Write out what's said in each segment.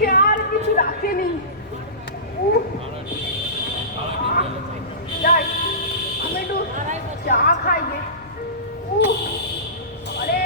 সে আর কিছু রাখেনি। যাই আমি একটু চা খাই গে। আরে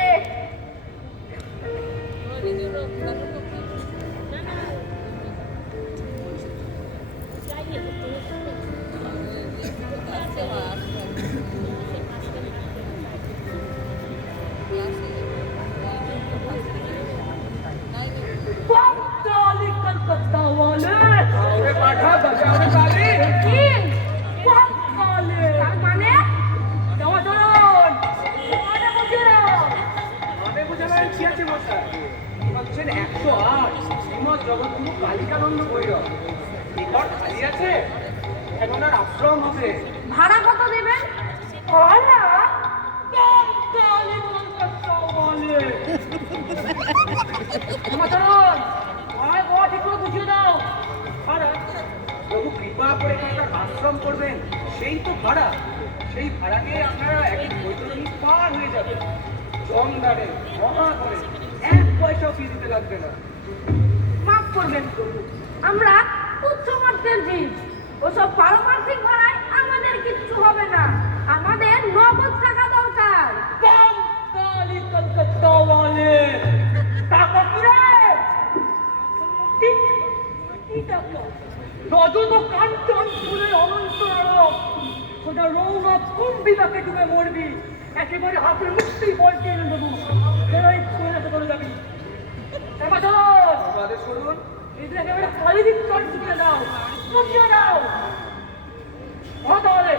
জগৎগুরু কালিকানন্দ ভৈরব এবার খালি আছে, এখন আর আশ্রম হবে। ভাড়া কত দেবেন? বুঝিয়ে দাও। প্রভু কৃপা করে এখানকার আশ্রম করবেন, সেই তো ভাড়া। সেই ভাড়া দিয়ে আপনারা একই বৈতরণী পার হয়ে যাবেন। জমদারে মহা করে 1 পয়সাও ফি দিতে লাগবে না। মাফ করবেন প্রভু, আমরা তুচ্ছ মাত্রের জীব। ওসব পারমার্থিক ভাড়ায় আমাদের কিচ্ছু হবে না। আমাদের নগদ টাকা দরকার। টাকা কি রে? রজত কাঞ্চন ফুলের অনন্ত আলোক, ওটা রৌনক কুম্ভিতাকে ডুবে মরবি। একেবারে হাতের মুক্তি বলতে এনে দেবো। চলে যাবি। শুনুন, একেবারে খালি বিক্রম শুনে দাও, বুঝিয়ে দাও। তাহলে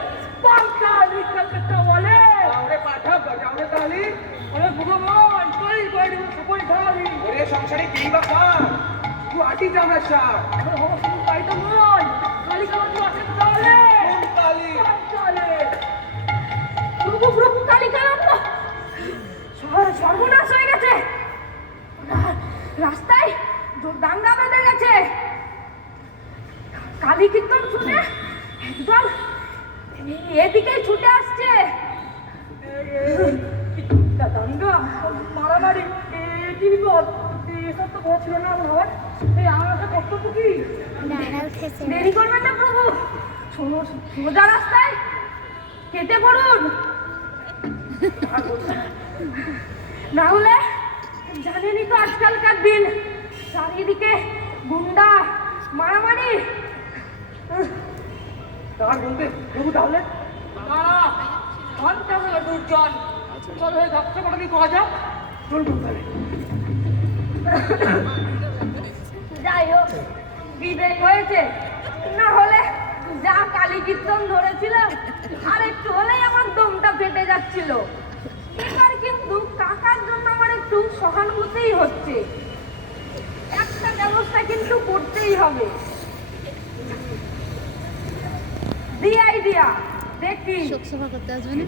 বলে তাহলে ভগবান সংসারে কেই বা কার তুই আটি যাবে সার তাই তো নয়। কালিকা আছে তাহলে সর্বনাশ হয়ে গেছে। রাস্তায় দাঙ্গা বেঁধে গেছে। কালী কীর্তন শুনে একদল এদিকে ছুটে আসছে। দাঙ্গা মারামারি কি বিপদ, এসব তো ছিল না আমার। এই আমার কর্তব্য কি? দেরি করবেন না প্রভু, সোজা রাস্তায় কেটে পড়ুন, না হলে জানেনই তো আজকালকার দিন চারিদিকে গুন্ডা মারামারি। তার বলতে প্রভু তাহলে দুর্জন চলো ধক্কা করে কি করা যাক। চলুন তাহলে। যাই হোক বিবেক হয়েছে, না হলে যা কালী কীর্তন ধরেছিলাম আর একটু হলেই আমার দমটা ফেটে যাচ্ছিল। এবার কিন্তু কাকার জন্য আমার একটু সহানুভূতিই হচ্ছে। একটা ব্যবস্থা কিন্তু করতেই হবে। দি আইডিয়া দেখি শোক সভা করতে আসবে না।